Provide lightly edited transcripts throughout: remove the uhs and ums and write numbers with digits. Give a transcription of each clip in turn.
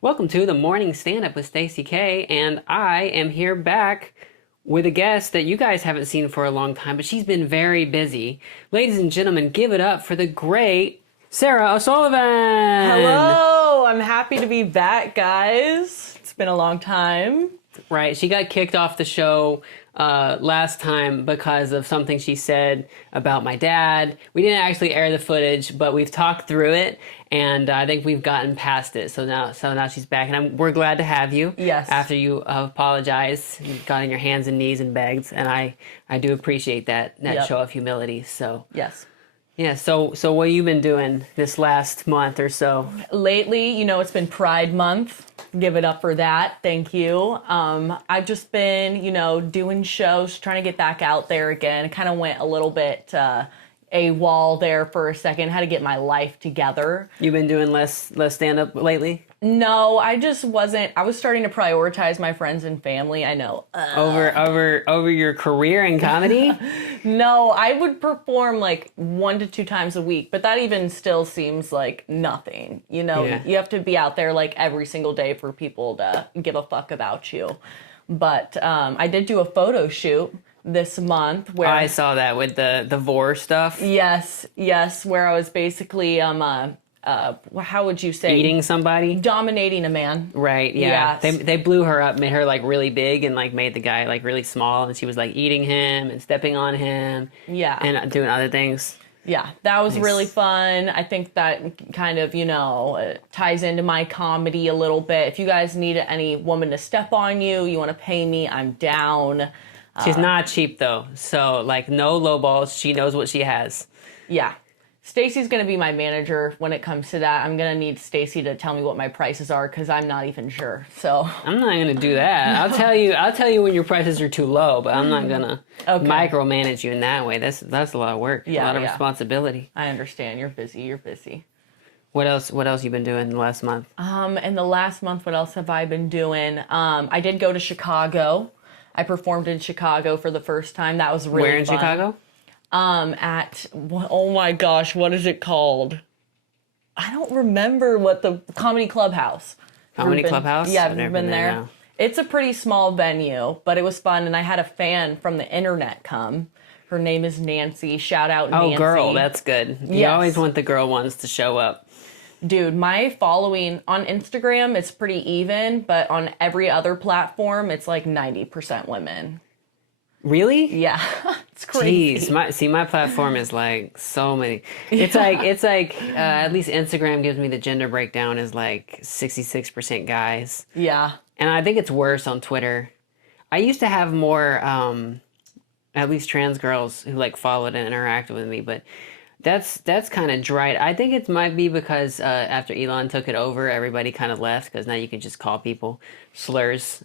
Welcome to the morning stand-up with Stacy K, and I am here back with a guest that you guys haven't seen for a long time, but she's been very busy. Ladies and gentlemen, give it up for the great Sarah O'Sullivan. Hello, I'm happy to be back, guys. It's been a long time. Right, she got kicked off the show last time because of something she said about my dad. We didn't actually air the footage, but we've talked through it, and I think we've gotten past it. So now she's back, and we're glad to have you. Yes. After you apologized, you got on your hands and knees and begged, and I do appreciate that Yep. show of humility. So Yes. yeah. So what have you been doing this last month or so? Lately, it's been Pride Month. Give it up for that. Thank you. I've just been, doing shows, trying to get back out there again. Kind of went a little bit AWOL there for a second. Had to get my life together. You've been doing less stand-up lately? No, I just wasn't. I was starting to prioritize my friends and family. I know. Over your career in comedy? No, I would perform like 1 to 2 times a week, but that even still seems like nothing. Yeah. You have to be out there like every single day for people to give a fuck about you. But I did do a photo shoot this month where I saw that with the vor stuff. yes, where I was basically how would you say, Eating somebody? dominating a man. Right, yeah. Yes. They blew her up, made her like really big, and like made the guy like really small, and she was like eating him and stepping on him. Yeah. And doing other things. Yeah, that was Nice. really fun. I think that kind of, ties into my comedy a little bit. If you guys need any woman to step on you, you want to pay me, I'm down. She's not cheap though, so like no low balls. She knows what she has. Yeah. Stacy's going to be my manager when it comes to that. I'm going to need Stacy to tell me what my prices are because I'm not even sure. So I'm not gonna do that. I'll tell you when your prices are too low, but I'm not gonna micromanage you in that way. That's a lot of work, a lot of responsibility. I understand. You're busy. What else you been doing the last month? In the last month, what else have I been doing? I did go to Chicago. I performed in Chicago for the first time. That was really Where in fun. Chicago? Oh my gosh, what is it called? I don't remember what the Comedy Clubhouse. Comedy Clubhouse? Yeah, I've I've never been been there, there. no. It's a pretty small venue, but it was fun, and I had a fan from the internet come. Her name is Nancy. Shout out Nancy. Oh, girl, that's good. You Yes. always want the girl ones to show up. Dude, my following on Instagram is pretty even, but on every other platform, it's like 90% women. Really? Yeah, it's crazy. Jeez, my platform is like so many. It's like at least Instagram gives me the gender breakdown is like 66% guys, Yeah. and I think it's worse on Twitter. I used to have more, at least trans girls who like followed and interacted with me, but that's kind of dried. I think it might be because after Elon took it over, everybody kind of left because now you can just call people slurs,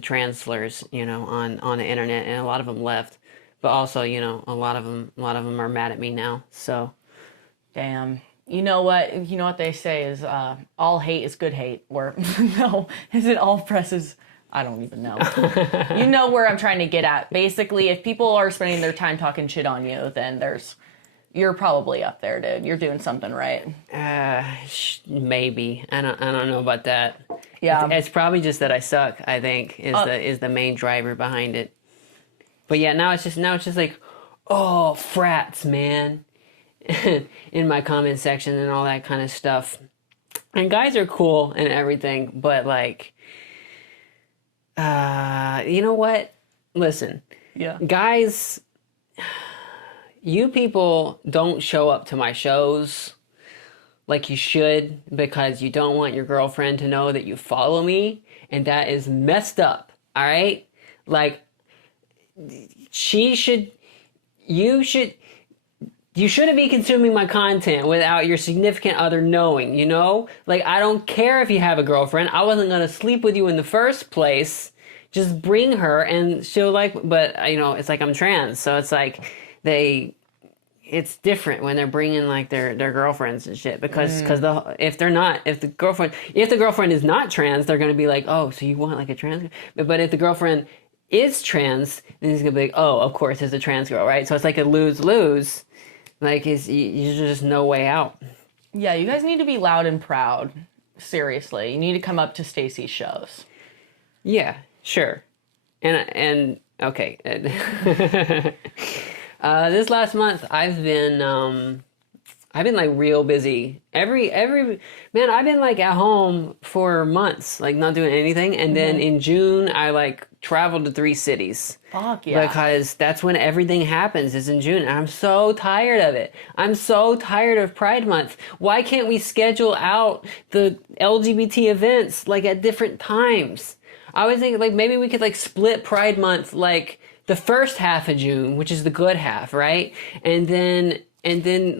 trans slurs, on the internet, and a lot of them left. But also, a lot of them are mad at me now. So, Damn. You know what they say is all hate is good hate, or no, is it all press is, I don't even know. You know where I'm trying to get at. Basically, if people are spending their time talking shit on you, then you're probably up there, dude. You're doing something right. maybe I don't know about that. Yeah. It's probably just that I suck. I think is the main driver behind it. But yeah, now it's just like, oh, frats, man, in my comment section and all that kind of stuff. And guys are cool and everything, but like, you know what? Listen, Yeah. guys. You people don't show up to my shows like you should because you don't want your girlfriend to know that you follow me, and that is messed up, all right? Like, you shouldn't be consuming my content without your significant other knowing, Like, I don't care if you have a girlfriend. I wasn't going to sleep with you in the first place. Just bring her, and she'll but, it's like I'm trans, so it's like... it's different when they're bringing like their girlfriends and shit because if the girlfriend is not trans, they're gonna be like, oh, so you want like a trans, but if the girlfriend is trans, then he's gonna be like, oh, of course it's a trans girl, right? So it's like a lose-lose. Like, there's just no way out. Yeah, you guys need to be loud and proud. seriously. You need to come up to Stacy's shows. Yeah, sure. And okay. This last month I've been like real busy. Every man, I've been like at home for months, like not doing anything. And then in June, I like traveled to 3 cities. Fuck yeah. Because that's when everything happens, is in June. And I'm so tired of it. I'm so tired of Pride Month. Why can't we schedule out the LGBT events like at different times? I was thinking like maybe we could like split Pride Month like the first half of June, which is the good half, right? And then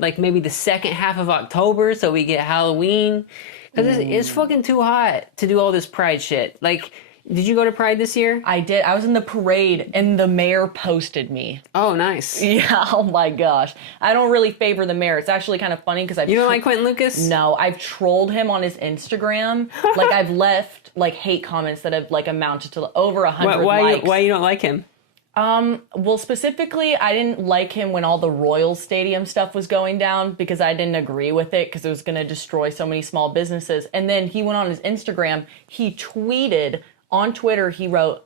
like maybe the second half of October, so we get Halloween. Because it's fucking too hot to do all this Pride shit. Like, did you go to Pride this year? I did. I was in the parade, and the mayor posted me. Oh, nice. Yeah, oh my gosh. I don't really favor the mayor. It's actually kind of funny because You don't like Quentin Lucas? No, I've trolled him on his Instagram. Like, I've left, like, hate comments that have, like, amounted to over 100 likes. Why you don't like him? Well, specifically, I didn't like him when all the Royals Stadium stuff was going down because I didn't agree with it because it was going to destroy so many small businesses. And then he went on his Instagram, he tweeted on Twitter, he wrote,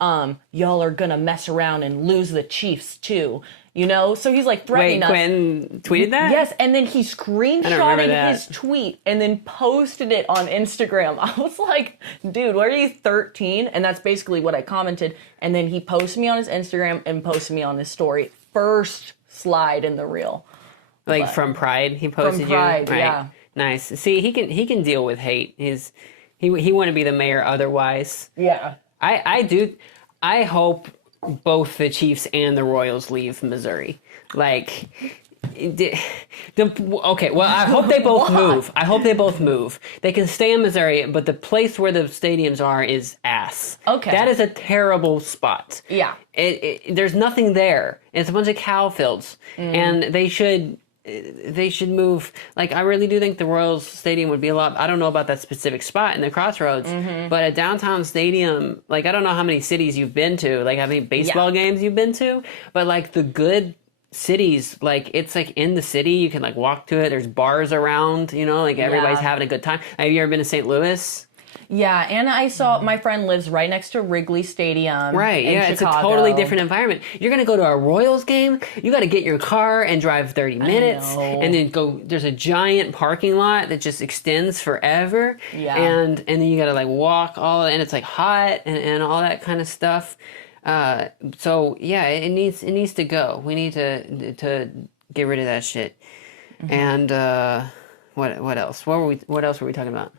y'all are going to mess around and lose the Chiefs too. You know, so he's like threatening us. Quentin tweeted that? Yes, and then he screenshotted his tweet and then posted it on Instagram. I was like, dude, what are you, 13? And that's basically what I commented. And then he posted me on his Instagram and posted me on his story. First slide in the reel. Like from Pride, he posted from Pride, you? Right. Yeah. Nice. See, he can deal with hate. He wouldn't be the mayor otherwise. Yeah. I hope both the Chiefs and the Royals leave Missouri. Like, okay, well, I hope they both move. I hope they both move. They can stay in Missouri, but the place where the stadiums are is ass. Okay. That is a terrible spot. Yeah. There's nothing there. It's a bunch of cow fields. And they should move. Like, I really do think the Royals Stadium would be a lot. I don't know about that specific spot in the Crossroads, but a downtown stadium, like, I don't know how many cities you've been to, like how many baseball games you've been to, but like the good cities, like it's like in the city, you can like walk to it. There's bars around, you know, like everybody's having a good time. Have you ever been to St. Louis? Yeah, and I saw my friend lives right next to Wrigley Stadium. Right, in yeah, Chicago. it's a totally different environment. You're going to go to a Royals game, you got to get your car and drive 30 minutes, and then go, there's a giant parking lot that just extends forever, and then you got to like walk and it's like hot and all that kind of stuff. So yeah, it needs to go. We need to get rid of that shit. And what else? What else were we talking about?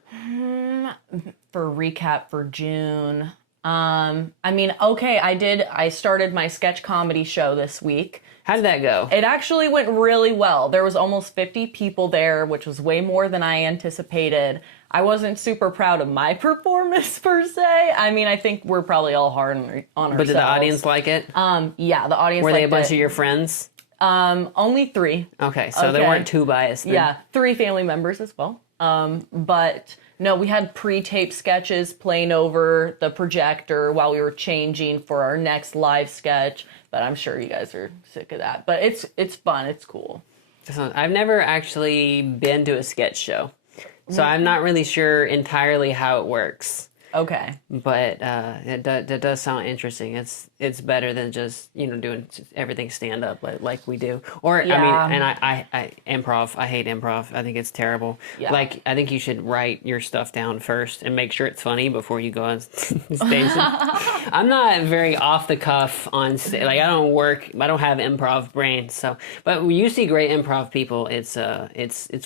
For recap for June. I mean, okay, I started my sketch comedy show this week. How did that go? It actually went really well. There was almost 50 people there, which was way more than I anticipated. I wasn't super proud of my performance per se. I mean, I think we're probably all hard on ourselves. But did the audience like it? Yeah, the audience Were liked they a bunch it. of your friends? Only 3. Okay, so they weren't too biased then. Yeah, 3 family members as well. But no, we had pre-taped sketches playing over the projector while we were changing for our next live sketch. But I'm sure you guys are sick of that. But it's fun. It's cool. I've never actually been to a sketch show, so I'm not really sure entirely how it works. Okay. But that does sound interesting. It's better than just, you know, doing everything stand up like we do. Or Yeah. I mean, and I improv. I hate improv. I think it's terrible. Yeah. Like, I think you should write your stuff down first and make sure it's funny before you go on stage. I'm not very off the cuff on stage. Like, I don't have improv brain. So, but when you see great improv people, it's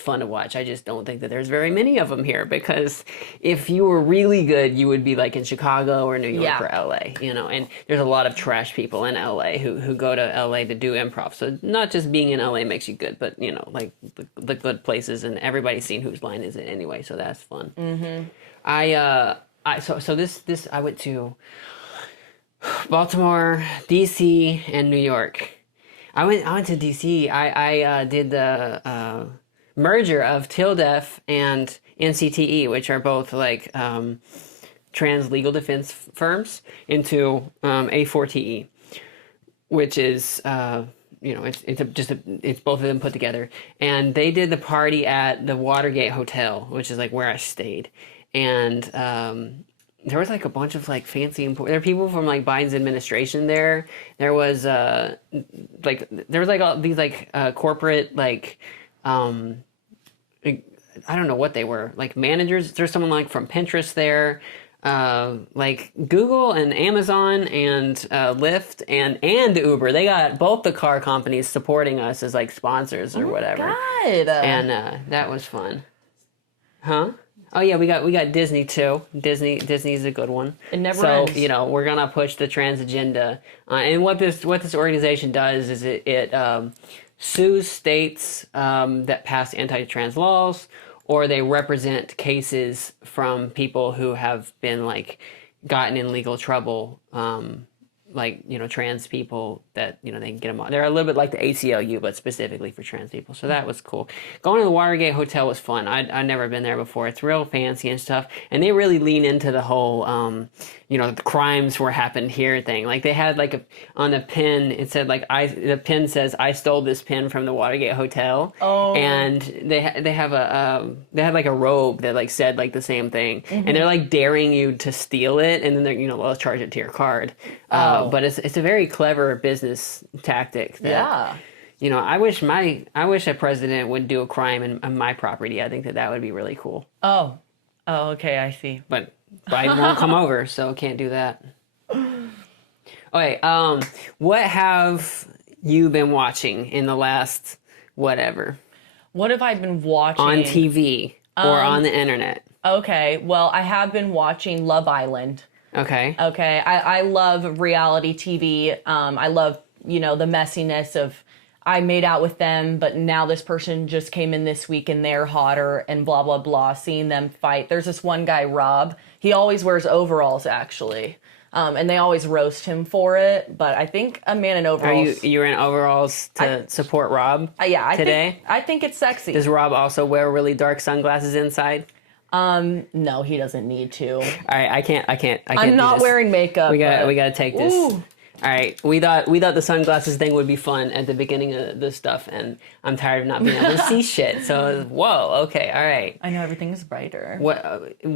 fun to watch. I just don't think that there's very many of them here, because if you were really good, you would be like in Chicago or New York or LA, you know, and there's a lot of trash people in LA who go to LA to do improv. So not just being in LA makes you good, but, you know, like the good places, and everybody's seen Whose Line Is It anyway, so that's fun. So this I went to Baltimore, DC, and New York. I went to DC. I did the merger of TILDEF and NCTE, which are both like trans legal defense firms, into A4TE, which is you know, it's both of them put together. And they did the party at the Watergate Hotel, which is like where I stayed. and there was like a bunch of like fancy there were people from like Biden's administration there. There was all these like corporate like I don't know what they were, like managers. There's someone like from Pinterest there, like Google and Amazon and Lyft and Uber. They got both the car companies supporting us as like sponsors or whatever. God. And that was fun. Huh? Oh yeah, we got Disney too. Disney's a good one. It never ends. So we're gonna push the trans agenda, and what this organization does is it sues states that pass anti-trans laws, or they represent cases from people who have been like gotten in legal trouble, like trans people that they can get them on. They're a little bit like the ACLU, but specifically for trans people. So that was cool. Going to the Watergate Hotel was fun. I'd never been there before. It's real fancy and stuff, and they really lean into the whole the crimes were happened here thing. Like they had like on the pin, it said like the pin says I stole this pin from the Watergate Hotel. Oh. And they had like a robe that like said like the same thing, and they're like daring you to steal it, and then they're they'll charge it to your card. But it's a very clever business tactic. That, yeah. I wish a president would do a crime on my property. I think that would be really cool. Oh, okay, I see. But Biden won't come over, so can't do that. Okay, what have you been watching in the last whatever? What have I been watching? On TV or on the internet? Okay, well, I have been watching Love Island. Okay. Okay, I love reality TV. I love, the messiness of I made out with them, but now this person just came in this week and they're hotter and blah, blah, blah, seeing them fight. There's this one guy, Rob. He always wears overalls, actually. And they always roast him for it. But I think a man in overalls... You're in overalls to support Rob today? I think it's sexy. Does Rob also wear really dark sunglasses inside? No, he doesn't need to. All right, I can't. I'm not wearing makeup. We gotta take this. Ooh. All right, we thought the sunglasses thing would be fwan at the beginning of this stuff, and I'm tired of not being able to see shit. So whoa, okay, all right. I know everything is brighter. What you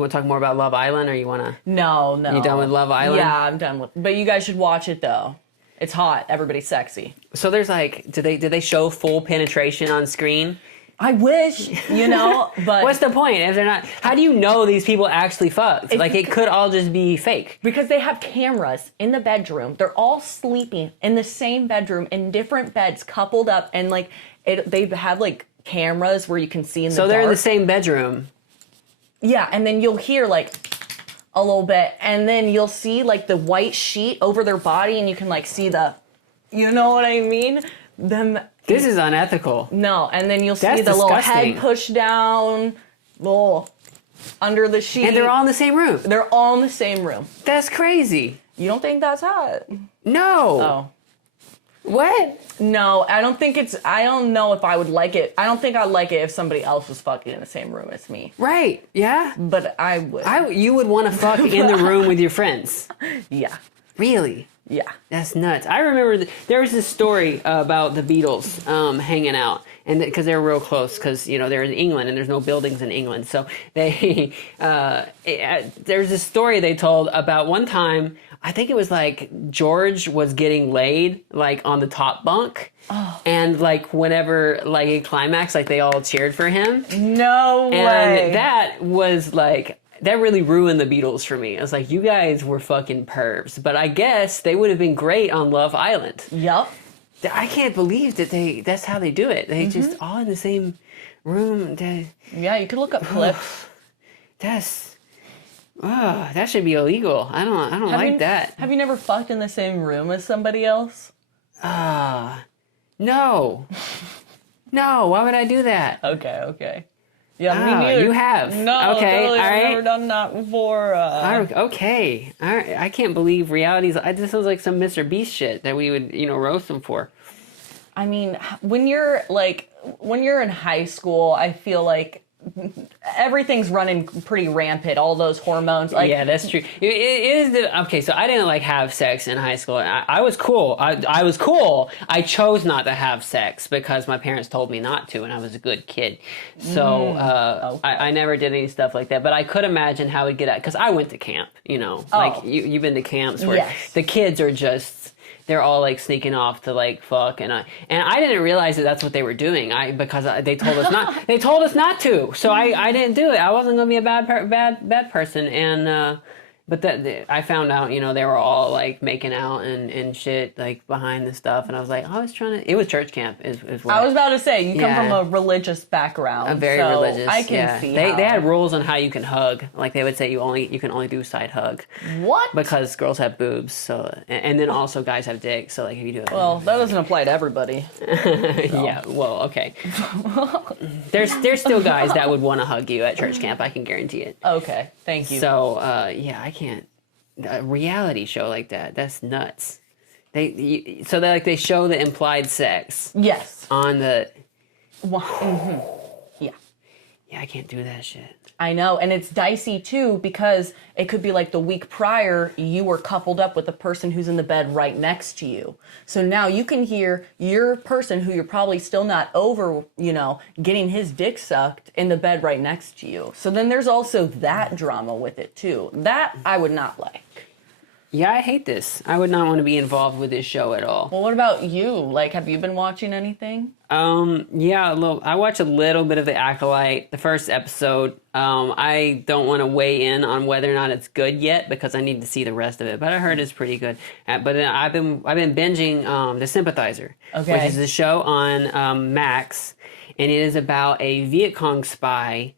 want to talk more about Love Island, or you want to? No. You done with Love Island? Yeah, I'm done with. But you guys should watch it though. It's hot. Everybody's sexy. So there's like, do they show full penetration on screen? I wish, but... What's the point if they're not... How do you know these people actually fucked? Like, it could all just be fake. Because they have cameras in the bedroom. They're all sleeping in the same bedroom in different beds, coupled up, and, like, they have, like, cameras where you can see in the dark. So they're in the same bedroom. Yeah, and then you'll hear, like, a little bit, and then you'll see, like, the white sheet over their body, and you can, like, see the... You know what I mean? This is unethical. No, and then you'll see That's the little disgusting. head pushed down, little under the sheet. And they're all in the same room. They're all in the same room. That's crazy. You don't think that's hot? No. Oh. What? No, I don't know if I would like it. I don't think I'd like it if somebody else was fucking in the same room as me. Right, yeah. But I would. You would want to fuck in the room with your friends. Yeah. Really? Yeah. That's nuts. I remember there was this story about the Beatles hanging out, and because they were real close, because they're in England and there's no buildings in England, so they there's this story they told about one time. I think it was like George was getting laid like on the top bunk, and like whenever like a climax, like they all cheered for him. No way. And that was like. That really ruined the Beatles for me. I was like, you guys were fucking pervs. But I guess they would have been great on Love Island. Yup. I can't believe that that's how they do it. They just all in the same room. Yeah, you could look up clips. That should be illegal. I don't like that. Have you never fucked in the same room as somebody else? No. No, why would I do that? Okay. Yeah, me neither. You have. No, okay, totally, all right. I've never done that before. Okay, all right. I can't believe reality's. This sounds like some Mr. Beast shit that we would, roast him for. I mean, when you're in high school, I feel like everything's running pretty rampant. All those hormones. Like, yeah, that's true. It is okay. So I didn't like have sex in high school. I was cool. I was cool. I chose not to have sex because my parents told me not to, and I was a good kid. So okay. I never did any stuff like that. But I could imagine how it'd get at because I went to camp. Like you've been to camps where the kids are just. They're all like sneaking off to like fuck, and I didn't realize that that's what they were doing. Because they told us not. They told us not to, so I didn't do it. I wasn't gonna be a bad person, and but I found out, they were all like making out and shit like behind the stuff, and I was like, I was trying to. It was church camp, is what I was about to say. You come from a religious background, a very religious. I can see. They had rules on how you can hug. Like they would say, you can only do side hug. What? Because girls have boobs, so and then also guys have dicks. So like if you do it, well, that doesn't apply to everybody. Yeah. Well, okay. There's still guys that would want to hug you at church camp. I can guarantee it. Okay. Thank you. So yeah, I can't. A reality show like that's nuts. They show the implied sex. Yes. On the. Mm-hmm. Yeah. Yeah, I can't do that shit. I know, and it's dicey too because it could be like the week prior you were coupled up with the person who's in the bed right next to you. So now you can hear your person who you're probably still not over, getting his dick sucked in the bed right next to you. So then there's also that drama with it too. That I would not like. Yeah, I hate this. I would not want to be involved with this show at all. Well, what about you? Like, have you been watching anything? Yeah, I watched a little bit of The Acolyte, the first episode. I don't want to weigh in on whether or not it's good yet because I need to see the rest of it. But I heard it's pretty good. But I've been binging The Sympathizer, which is the show on Max, and it is about a Viet Cong spy.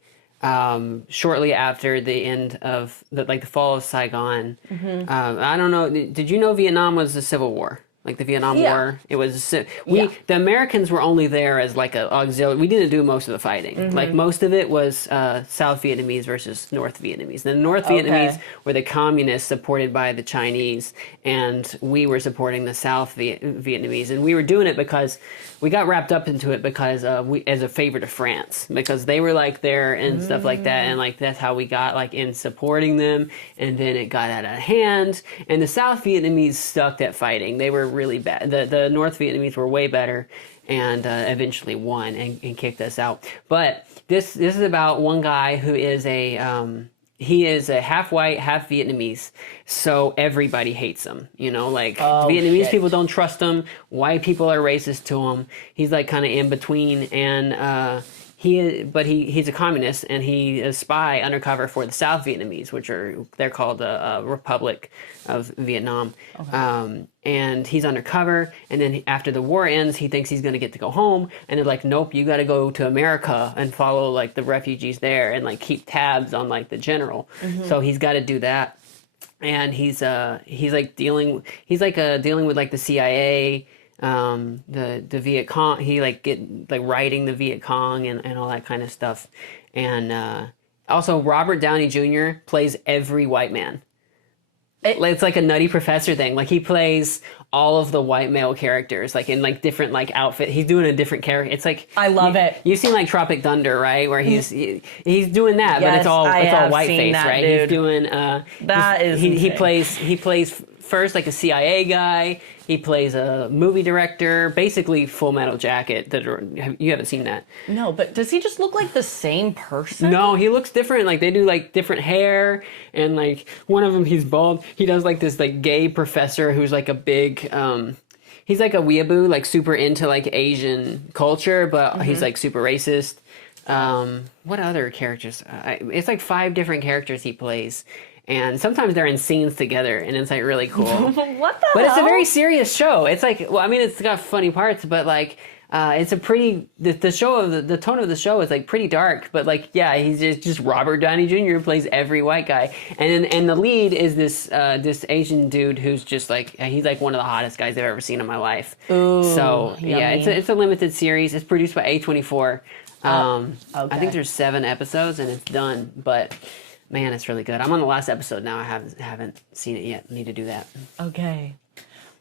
Shortly after the end of the fall of Saigon. Mm-hmm. I don't know. Did you know Vietnam was a civil war? Like the Vietnam War, it was. The Americans were only there as like an auxiliary. We didn't do most of the fighting. Mm-hmm. Like most of it was South Vietnamese versus North Vietnamese. The North Vietnamese were the communists supported by the Chinese, and we were supporting the South Vietnamese. And we were doing it because we got wrapped up into it because we, as a favor to France, because they were like there and stuff like that, and like that's how we got like in supporting them. And then it got out of hand, and the South Vietnamese sucked at fighting. They were really bad. The North Vietnamese were way better, and eventually won and kicked us out. But this is about one guy who is he is a half white, half Vietnamese, so everybody hates him. Vietnamese people don't trust him. White people are racist to him. He's like kind of in between, and he's a communist, and he's a spy undercover for the South Vietnamese, they're called the Republic of Vietnam. Okay. And he's undercover, and then after the war ends, he thinks he's going to get to go home, and they're like, nope, you got to go to America and follow like the refugees there and like keep tabs on like the general. Mm-hmm. So he's got to do that, and he's dealing with like the CIA. The Viet Cong, he writing the Viet Cong and all that kind of stuff. And also Robert Downey Jr. plays every white man. It's like a Nutty Professor thing. Like he plays all of the white male characters, like in like different like outfit. He's doing a different character. It's like I love it. You've seen like Tropic Thunder, right? Where he's doing that, but it's all white face, right? Dude. He's doing he plays first like a CIA guy. He plays a movie director, basically Full Metal Jacket. You haven't seen that? No, but does he just look like the same person? No, he looks different. Like they do like different hair, and like one of them he's bald. He does like this like gay professor who's like a big. He's like a weeaboo, like super into like Asian culture, but he's like super racist. What other characters? It's like 5 different characters he plays. And sometimes they're in scenes together, and it's like really cool. What the hell? But it's a very serious show. It's like, well, I mean, it's got funny parts, but like, it's a pretty the tone of the show is like pretty dark. But like, yeah, he's just Robert Downey Jr. plays every white guy, and the lead is this Asian dude who's just like he's like one of the hottest guys I've ever seen in my life. Ooh, so yummy. Yeah, it's a limited series. It's produced by A24. Okay. I think there's 7 episodes, and it's done, but. Man, it's really good. I'm on the last episode now. I haven't seen it yet. Need to do that. Okay.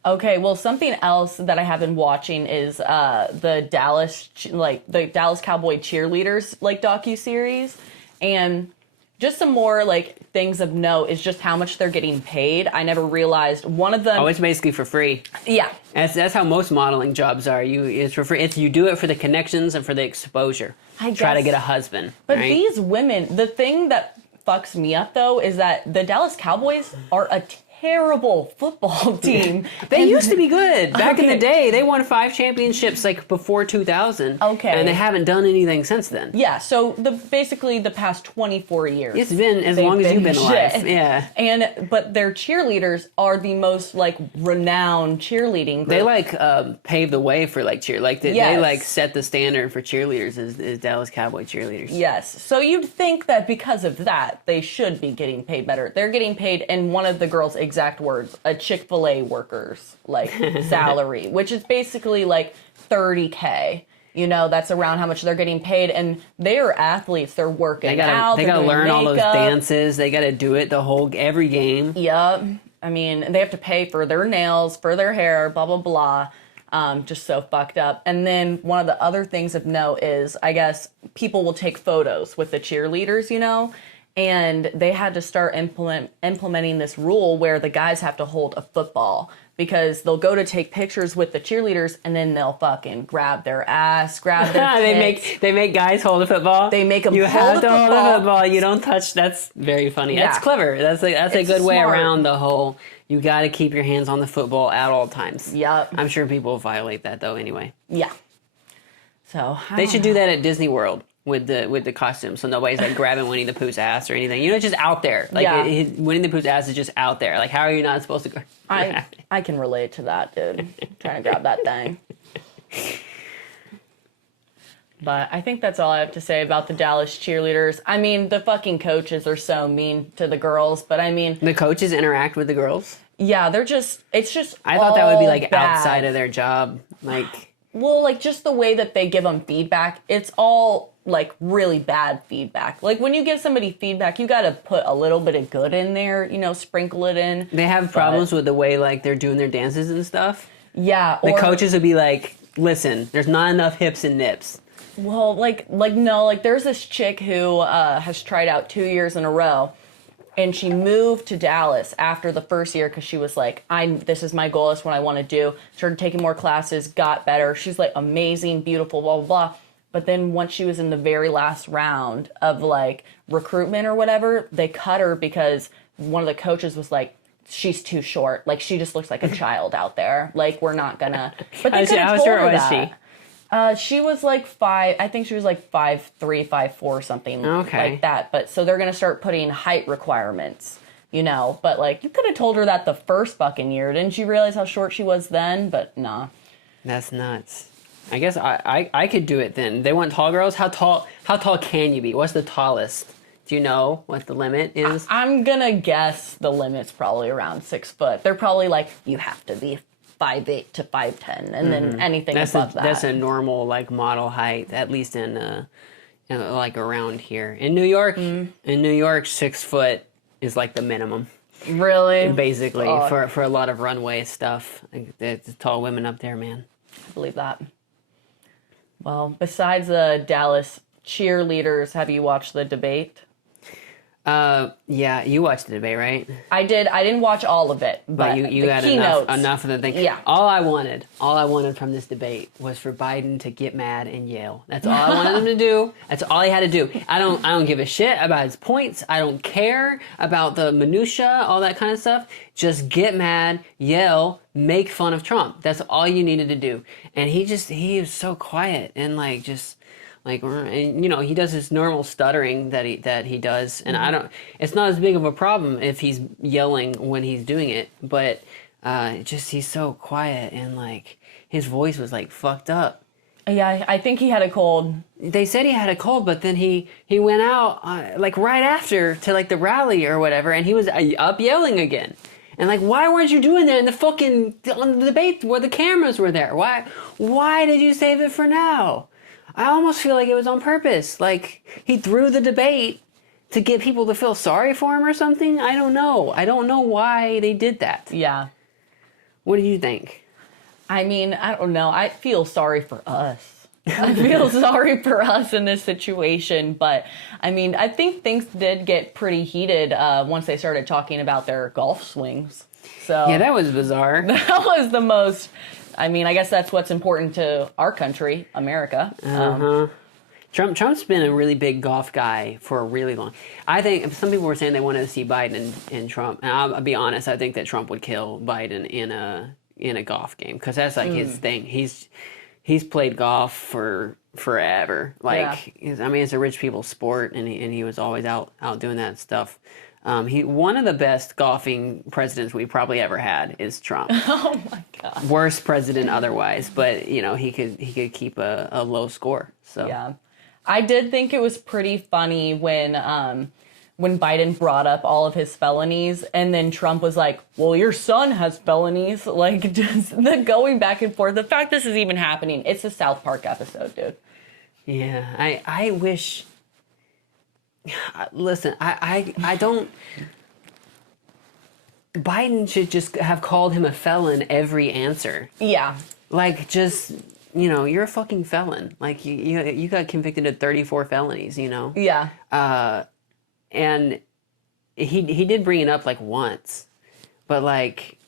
Okay, well, something else that I have been watching is the Dallas Cowboy Cheerleaders docu-series, and just some more things of note is just how much they're getting paid. I never realized one of them. Oh, it's basically for free. Yeah, That's how most modeling jobs are. It's for free. You do it for the connections and for the exposure. I Try to guess. get a husband. but right? these women, the thing that fucks me up though is that the Dallas Cowboys are a terrible football team. They used to be good. Back in Okay. the day, they won 5 championships before 2000. Okay. And they haven't done anything since then. Yeah, so basically the past 24 years. It's been as they've long as you've been shit. alive. Yeah. But their cheerleaders are the most renowned cheerleading group. They paved the way for cheer. They Yes. set the standard for cheerleaders is Dallas Cowboy cheerleaders. Yes. So you'd think that because of that, they should be getting paid better. They're getting paid, in one of the girls' exact words, a Chick-fil-A worker's salary, which is basically $30K. That's around how much they're getting paid, and they are athletes. They're working out. They gotta they're doing learn all those makeup. dances. They gotta do it every game. Yep. I mean, they have to pay for their nails, for their hair, blah, blah, blah. Just so fucked up. And then one of the other things of note is, I guess, people will take photos with the cheerleaders, and they had to start implementing this rule where the guys have to hold a football, because they'll go to take pictures with the cheerleaders and then they'll fucking grab their ass, grab their tits. they make guys hold a football. They make them You hold have a to hold a football. football. You don't touch. That's very funny. Yeah. That's clever. That's a It's good way smart. around the whole. You got to keep your hands on the football at all times. Yep. I'm sure people will violate that though. Anyway, Yeah. So they should do that at Disney World with the costumes, so nobody's grabbing Winnie the Pooh's ass or anything. It's just out there. Yeah. Winnie the Pooh's ass is just out there. How are you not supposed to go? I can relate to that, dude. Trying to grab that thing. But I think that's all I have to say about the Dallas cheerleaders. I mean, the fucking coaches are so mean to the girls, but I mean, The coaches interact with the girls. yeah, it's just I thought that would be all bad. outside of their job. Well, just the way that they give them feedback, it's all really bad feedback. When you give somebody feedback, you got to put a little bit of good in there, sprinkle it in. They have problems with the way they're doing their dances and stuff. Yeah, The coaches would be like, "Listen, there's not enough hips and nips." Well, no, there's this chick who has tried out 2 years in a row, and she moved to Dallas after the first year because she was like, this is my goal, this is what I want to do. Started taking more classes, got better. She's amazing, beautiful, blah, blah, blah. But then once she was in the very last round of recruitment or whatever, they cut her because one of the coaches was like, she's too short. She just looks like a child out there. We're not gonna. But they could have told her that. She was 5. I think she was 5'3", 5'4", something like that. But so they're gonna start putting height requirements, But you could have told her that the first fucking year. Didn't you realize how short she was then? But nah. That's nuts. I guess I could do it then. They want tall girls. How tall can you be? What's the tallest? Do you know what the limit is? I'm gonna guess the limit's probably around 6 foot. They're probably you have to be 5'8" to 5'10", and then anything above that. That's a normal model height, at least in around here in New York. In New York, 6 foot is the minimum. Really? Basically, for a lot of runway stuff, the tall women up there, man. I believe that. Well, besides the Dallas cheerleaders, have you watched the debate? Yeah, you watched the debate, right? I did. I didn't watch all of it, but you the got keynotes, enough of the thing. Yeah. All I wanted from this debate was for Biden to get mad and yell. That's all I wanted him to do. That's all he had to do. I don't give a shit about his points. I don't care about the minutia, all that kind of stuff. Just get mad, yell, make fun of Trump. That's all you needed to do. And he was so quiet and he does his normal stuttering that he does, and it's not as big of a problem if he's yelling when he's doing it, but he's so quiet and his voice was fucked up. Yeah, I think he had a cold. They said he had a cold, but then he went out right after to the rally or whatever, and he was up yelling again. And why weren't you doing that on the debate where the cameras were there? Why did you save it for now? I almost feel like it was on purpose. He threw the debate to get people to feel sorry for him or something. I don't know. I don't know why they did that. Yeah. What do you think? I mean, I don't know. I feel sorry for us. I feel sorry for us in this situation, but I mean, I think things did get pretty heated once they started talking about their golf swings. So Yeah, that was bizarre. that was the most. I mean, I guess that's what's important to our country, America. Trump's been a really big golf guy for a really long. I think some people were saying they wanted to see Biden and Trump, and I'll be honest. I think that Trump would kill Biden in a golf game because that's like his thing. He's played golf for forever. Like, I mean, it's a rich people's sport, and he was always out doing that stuff. One of the best golfing presidents we probably ever had is Trump. Oh my God. Worst president otherwise, but he could keep a low score. So yeah, I did think it was pretty funny when Biden brought up all of his felonies, and then Trump was like, well, your son has felonies. Like, just the going back and forth. The fact this is even happening, it's a South Park episode, dude. Yeah, I wish... Listen, I don't... Biden should just have called him a felon every answer. Yeah. Like, just... you're a fucking felon. Like, you got convicted of 34 felonies, Yeah. And he did bring it up like once, but like,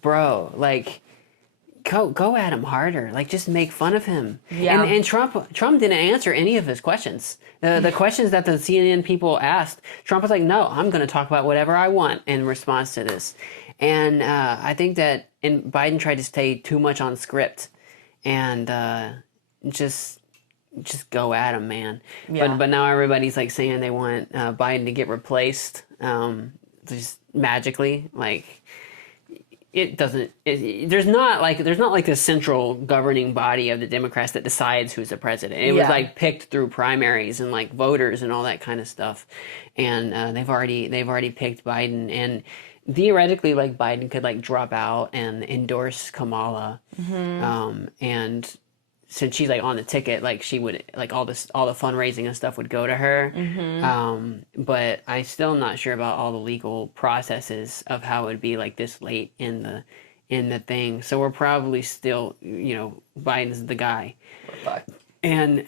bro, like, go at him harder. Like, just make fun of him. Yeah. And Trump didn't answer any of his questions. The questions that the CNN people asked, Trump was like, no, I'm going to talk about whatever I want in response to this. And I think that Biden tried to stay too much on script, and just go at him, man. Yeah. But now everybody's like saying they want Biden to get replaced, just magically. Like, it doesn't. There's not like the central governing body of the Democrats that decides who's the president. It was like picked through primaries and like voters and all that kind of stuff. And they've already picked Biden, and theoretically, like, Biden could like drop out and endorse Kamala, and since she's like on the ticket, like, she would like all the fundraising and stuff would go to her. But I'm still not sure about all the legal processes of how it would be like this late in the thing. So we're probably still, Biden's the guy. And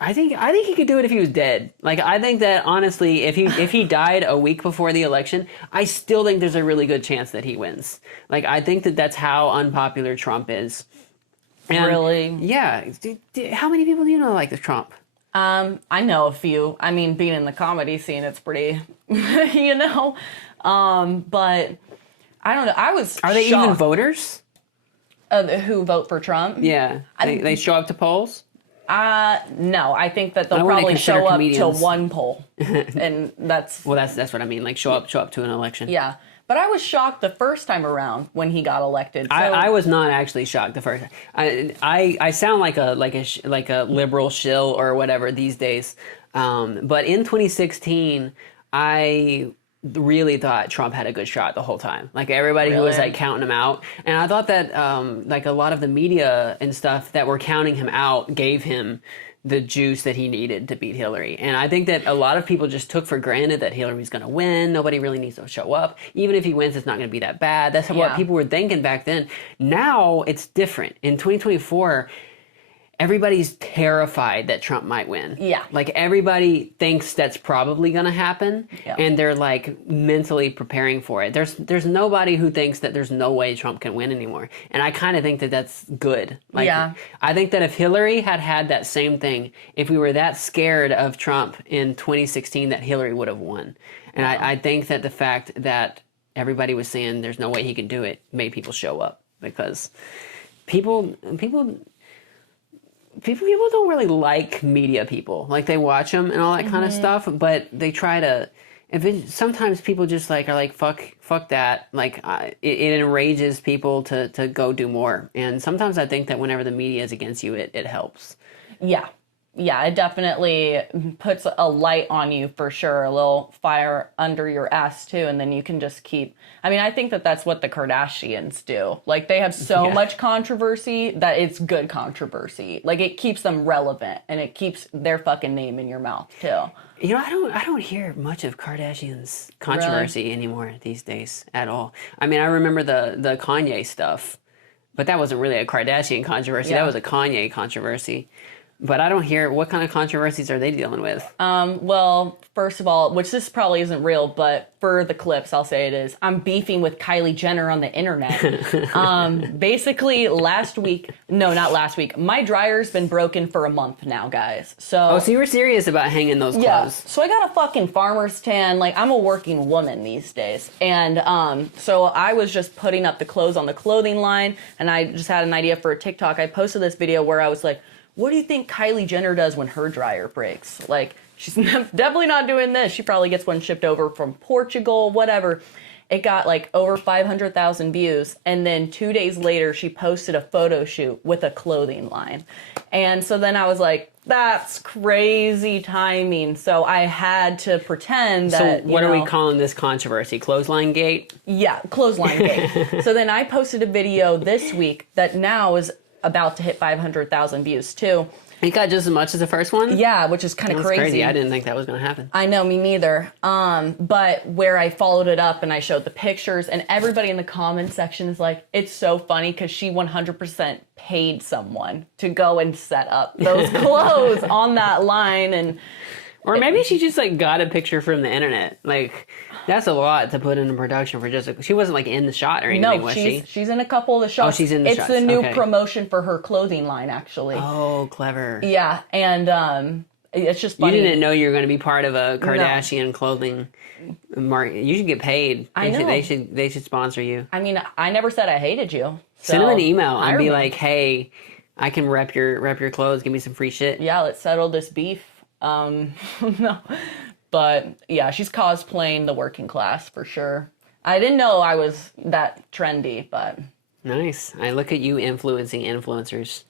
I think he could do it if he was dead. Like, I think that honestly, if he died a week before the election, I still think there's a really good chance that he wins. Like, I think that's how unpopular Trump is. And, really? Yeah. How many people do you know like the Trump? I know a few. I mean, being in the comedy scene, it's pretty, but I don't know. Are they shocked. even voters? Who vote for Trump? Yeah. They show up to polls? No, I think that they'll I wouldn't probably consider show up comedians. to one poll, and that's Well, that's what I mean. Like, show up to an election. yeah. But I was shocked the first time around when he got elected. So, I was not actually shocked the first time. I sound like a liberal shill or whatever these days. But in 2016, I really thought Trump had a good shot the whole time. Like, everybody who was like counting him out, and I thought that like a lot of the media and stuff that were counting him out gave him the juice that he needed to beat Hillary. And I think that a lot of people just took for granted that Hillary's going to win. Nobody really needs to show up. Even if he wins, it's not going to be that bad. That's what people were thinking back then. Now it's different. In 2024, everybody's terrified that Trump might win. Yeah. Like, everybody thinks that's probably going to happen, and they're like mentally preparing for it. There's nobody who thinks that there's no way Trump can win anymore. And I kind of think that that's good. Like, I think that if Hillary had that same thing, if we were that scared of Trump in 2016, that Hillary would have won. And I think that the fact that everybody was saying there's no way he can do it made people show up, because people don't really like media people. Like, they watch them and all that kind of stuff, but they try to. Sometimes people just like are like, fuck that. Like, it enrages people to go do more. And sometimes I think that whenever the media is against you, it helps. Yeah. yeah, it definitely puts a light on you for sure, a little fire under your ass too, and then you can just keep. I mean, I think that that's what the Kardashians do. Like, they have so much controversy that it's good controversy. Like, it keeps them relevant, and it keeps their fucking name in your mouth too. You know, I don't hear much of Kardashians controversy anymore these days at all. I mean, I remember the Kanye stuff, but that wasn't really a Kardashian controversy. That was a Kanye controversy. But I don't hear, what kind of controversies are they dealing with? Well, first of all, which this probably isn't real, but for the clips, I'll say it is. I'm beefing with Kylie Jenner on the internet. Basically, not last week, my dryer's been broken for a month now, guys. So you were serious about hanging those clothes. Yeah, so I got a fucking farmer's tan. Like, I'm a working woman these days. And so I was just putting up the clothes on the clothing line, and I just had an idea for a TikTok. I posted this video where I was like, what do you think Kylie Jenner does when her dryer breaks? Like, she's definitely not doing this. She probably gets one shipped over from Portugal, whatever. It got like over 500,000 views. And then 2 days later, she posted a photo shoot with a clothing line. And so then I was like, that's crazy timing. So I had to pretend that. So what are we calling this controversy? Clothesline gate? Yeah, clothesline gate. So then I posted a video this week that now is about to hit 500,000 views too. It got just as much as the first one? Yeah, which is kind of crazy. I didn't think that was going to happen. I know, me neither. But where I followed it up and I showed the pictures, and everybody in the comment section is like, it's so funny because she 100% paid someone to go and set up those clothes on that line. And or maybe she just like got a picture from the internet. Like, that's a lot to put into production for just she wasn't like in the shot or anything, was she? She's in a couple of the shots. Oh, she's in the shots. It's the new promotion for her clothing line, actually. Oh, clever. Yeah, and it's just funny. You didn't know you were going to be part of a Kardashian clothing market. You should get paid. I know. They should sponsor you. I mean, I never said I hated you. So send them an email and be like, hey, I can rep your clothes. Give me some free shit. Yeah, let's settle this beef. No. But yeah, she's cosplaying the working class for sure. I didn't know I was that trendy, but nice. I look at you influencing influencers.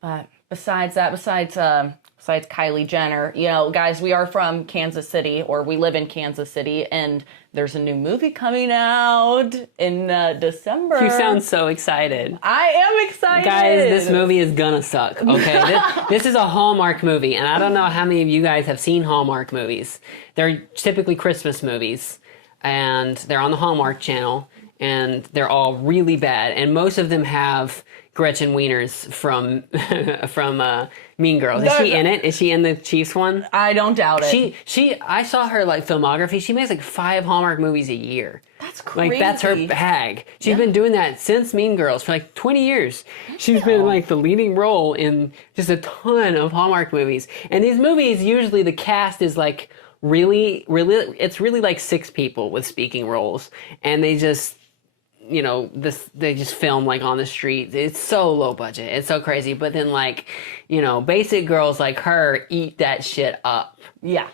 But besides Kylie Jenner, you know, guys, we are from Kansas City, or we live in Kansas City, and there's a new movie coming out in December. You sound so excited. I am excited. Guys, this movie is gonna suck, okay? This is a Hallmark movie, and I don't know how many of you guys have seen Hallmark movies. They're typically Christmas movies, and they're on the Hallmark channel, and they're all really bad, and most of them have Gretchen Wieners from Mean Girls. Is she in it? Is she in the Chiefs one? I don't doubt it. I saw her like filmography. She makes like 5 Hallmark movies a year. That's crazy. Like, that's her bag. She's been doing that since Mean Girls for like 20 years. She's been like the leading role in just a ton of Hallmark movies. And these movies, usually the cast is like really, it's really like 6 people with speaking roles. And they just, you know, they just film like on the street. It's so low budget. It's so crazy. But then, like, you know, basic girls like her eat that shit up. Yeah.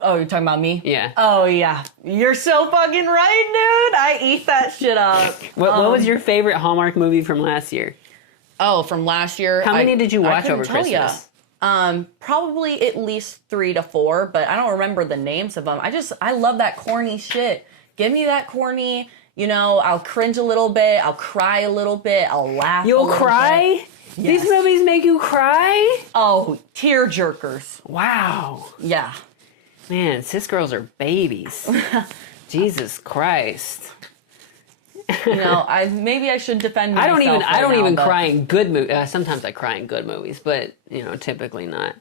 Oh, you're talking about me? Yeah. Oh, yeah. You're so fucking right, dude. I eat that shit up. What was your favorite Hallmark movie from last year? Oh, from last year? How many did you watch over Christmas? Probably at least 3 to 4, but I don't remember the names of them. I love that corny shit. Give me that corny. You know, I'll cringe a little bit. I'll cry a little bit. I'll laugh. You'll cry? Yes. These movies make you cry? Oh, tear jerkers. Wow. Yeah. Man, cis girls are babies. Jesus Christ. You know, maybe I should defend myself. I don't even cry in good movies. Sometimes I cry in good movies, but you know, typically not.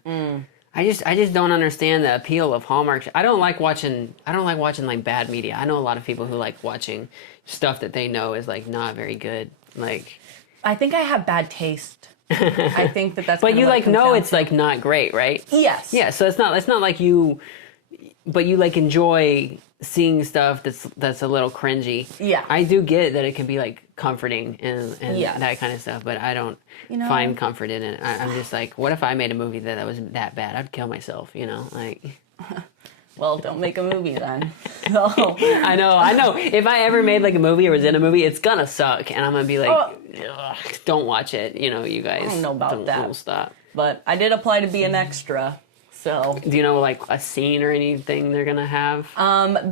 I just don't understand the appeal of Hallmark. I don't like watching like bad media. I know a lot of people who like watching stuff that they know is like not very good. Like, I think I have bad taste. I think that's. But you like know it's like not great, right? Yes. Yeah. So it's not like you, but you like enjoy seeing stuff that's a little cringy. Yeah. I do get that it can be like comforting and that kind of stuff, but I don't find comfort in it. I'm just like, what if I made a movie that was that bad? I'd kill myself, you know, like. Well, don't make a movie then. So. I know. If I ever made like a movie or was in a movie, it's gonna suck, and I'm gonna be like, don't watch it. You know, you guys. I don't know about that. Stop. but I did apply to be an extra. So, Do you know like a scene or anything they're gonna have?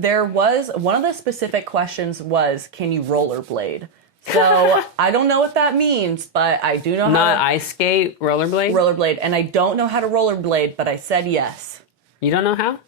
there was one of the specific questions was, can you rollerblade? So I don't know what that means, but I do know Not how to ice skate, rollerblade? rollerblade, and I don't know how to rollerblade, but I said yes. You don't know how?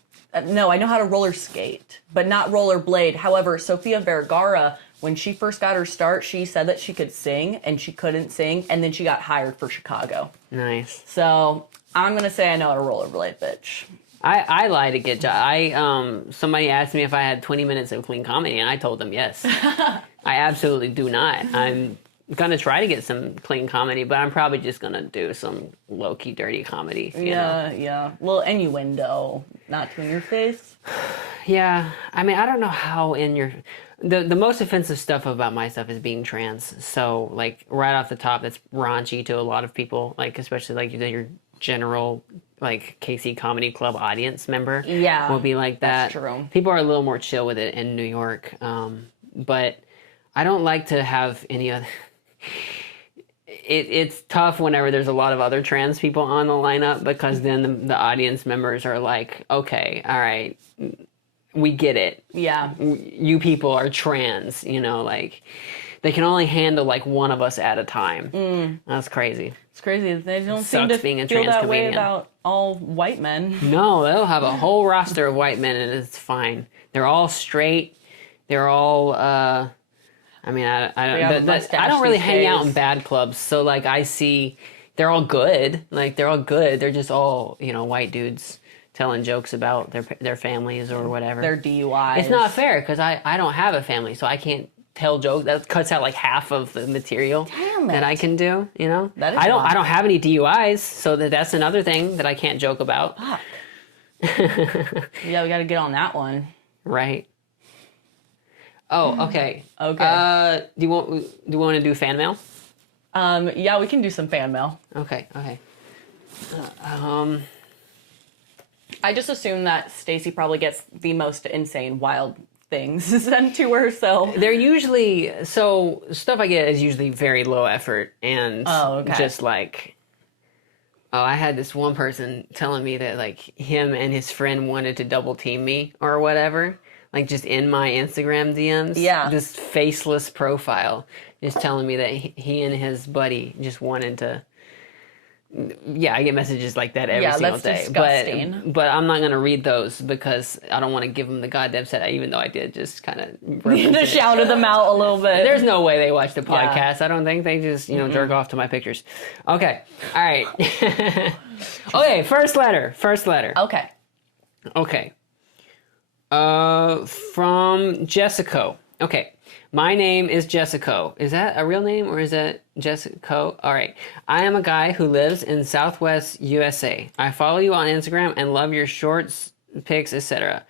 No, I know how to roller skate, but not rollerblade. However, Sofia Vergara, when she first got her start, she said that she could sing, and she couldn't sing, and then she got hired for Chicago. Nice. So I'm gonna say I know how to rollerblade, bitch. I lie to get jobs. Somebody asked me if I had 20 minutes of clean comedy, and I told them yes. I absolutely do not. I'm gonna try to get some clean comedy, but I'm probably just gonna do some low-key dirty comedy. You know? Yeah. Little innuendo, not too in your face. Yeah, I mean, I don't know how in your... The most offensive stuff about my stuff is being trans. So, like, right off the top, that's raunchy to a lot of people, like, especially, like, your general, like, KC Comedy Club audience member. Yeah, will be like that. that's true. People are a little more chill with it in New York. But I don't like to have any other... It's tough whenever there's a lot of other trans people on the lineup, because then the audience members are like, okay, all right, we get it. Yeah. You people are trans, you know, like they can only handle like one of us at a time. That's crazy. It's crazy. They don't seem Sucks to being a feel trans that way comedian. about all white men. No, they'll have a whole roster of white men and it's fine. They're all straight. They're all, I mean, I don't really hang out in bad clubs. So like I see, they're all good. Like they're all good. They're just all, you know, white dudes telling jokes about their families or whatever. Their DUIs. It's not fair because I don't have a family, so I can't tell jokes. That cuts out like half of the material that I can do. You know, That is I don't have any DUIs, so that's another ththing that I can't joke about. Fuck. Yeah, we got to get on that one. Right. Oh, okay. Okay. Do you want to do fan mail? Yeah, we can do some fan mail. Okay. I just assume that Stacy probably gets the most insane, wild things sent to her. So They're usually stuff I get is usually very low effort and just like. Oh, I had this one person telling me that like him and his friend wanted to double team me or whatever. Like just in my Instagram DMs, this faceless profile is telling me that he and his buddy just wanted to. Yeah, I get messages like that every single day. Disgusting. But I'm not gonna read those because I don't want to give them the goddamn set. Even though I did just kind of you just shouted them out a little bit. There's no way they watch the podcast. I don't think they just jerk off to my pictures. Okay, all right. Okay, first letter. Okay. From Jessica. Okay. My name is Jessica. Is that a real name or is that Jessica? All right. I am a guy who lives in Southwest USA. I follow you on Instagram and love your shorts, pics, etc.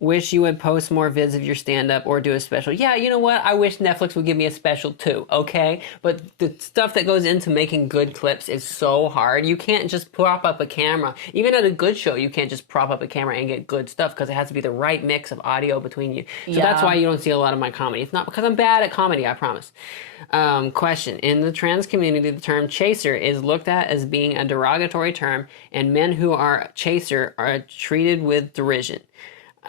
Wish you would post more vids of your stand-up or do a special. Yeah, you know what? I wish Netflix would give me a special too, okay? But the stuff that goes into making good clips is so hard. You can't just prop up a camera. Even at a good show, you can't just prop up a camera and get good stuff because it has to be the right mix of audio between you. So that's why you don't see a lot of my comedy. It's not because I'm bad at comedy, I promise. Question. In the trans community, the term chaser is looked at as being a derogatory term, and men who are chaser are treated with derision.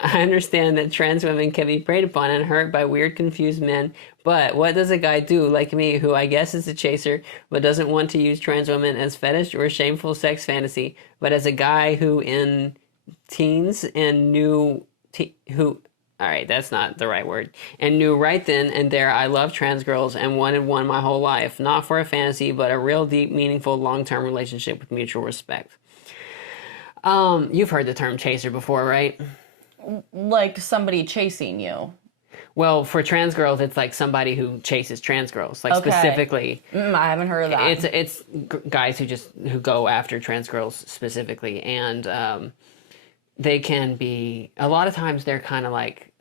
I understand that trans women can be preyed upon and hurt by weird, confused men, but what does a guy do like me who I guess is a chaser but doesn't want to use trans women as fetish or shameful sex fantasy, but as a guy who in teens and knew alright, that's not the right word, and knew right then and there I love trans girls and wanted one my whole life, not for a fantasy, but a real deep, meaningful, long-term relationship with mutual respect. You've heard the term chaser before, right? Like somebody chasing you. Well, for trans girls, it's like somebody who chases trans girls. Like specifically, I haven't heard of that. It's guys who go after trans girls specifically, and they can be a lot of times they're kind of like